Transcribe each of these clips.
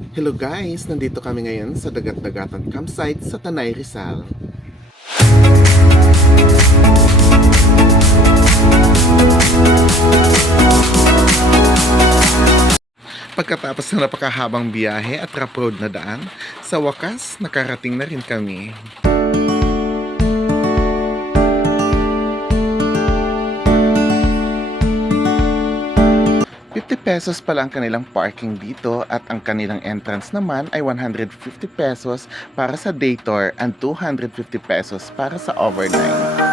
Hello guys! Nandito kami ngayon sa Dagat-Dagatan Campsite sa Tanay, Rizal. Pagkatapos ng napakahabang biyahe at rough road na daan, sa wakas nakarating na rin kami. 50 pesos pala ang kanilang parking dito at ang kanilang entrance naman ay 150 pesos para sa day tour and 250 pesos para sa overnight.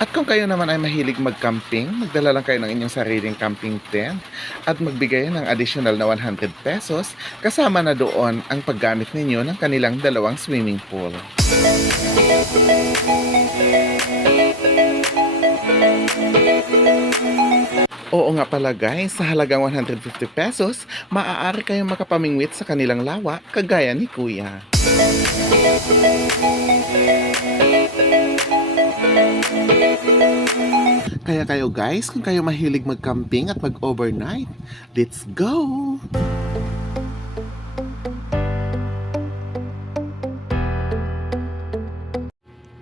At kung kayo naman ay mahilig mag-camping, magdala lang kayo ng inyong sariling camping tent at magbigay ng additional na 100 pesos kasama na doon ang paggamit ninyo ng kanilang dalawang swimming pool. Oo nga pala guys, sa halagang 150 pesos, maaari kayong makapamingwit sa kanilang lawa kagaya ni Kuya. Kaya kayo guys, kung kayo mahilig mag-camping at mag-overnight, let's go!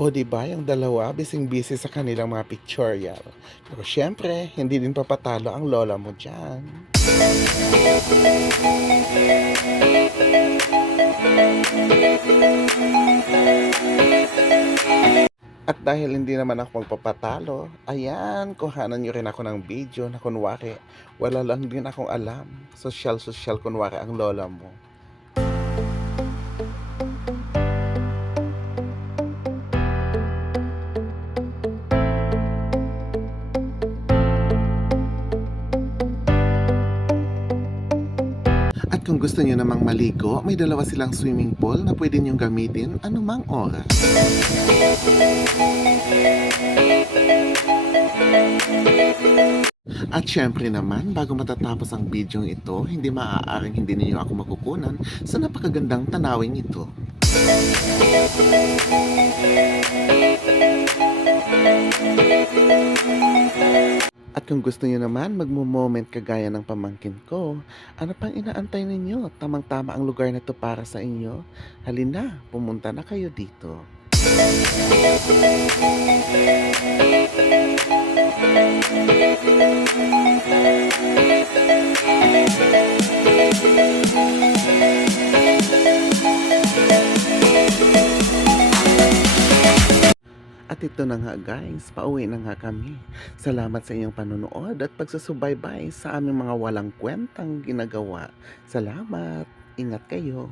O diba, yung dalawa, bising-busy sa kanilang mga pictorial. Pero syempre, hindi din papatalo ang lola mo dyan. At dahil hindi naman ako magpapatalo, ayan, kuhanan nyo rin ako ng video na kunwari, wala lang din akong alam. Sosyal-sosyal kunwari ang lola mo. At kung gusto niyo namang maligo, may dalawa silang swimming pool na pwede niyong gamitin anumang oras. At syempre naman, bago matatapos ang video ito, hindi maaaring hindi ninyo ako makukunan sa napakagandang tanawin ito. At kung gusto niyo naman magmo-moment kagaya ng pamangkin ko, ano pang inaantay ninyo? Tamang-tama ang lugar na to para sa inyo. Halina, pumunta na kayo dito. At ito na nga guys, pauwi na nga kami. Salamat sa inyong panonood at pagsusubaybay sa aming mga walang kwentang ginagawa. Salamat, ingat kayo.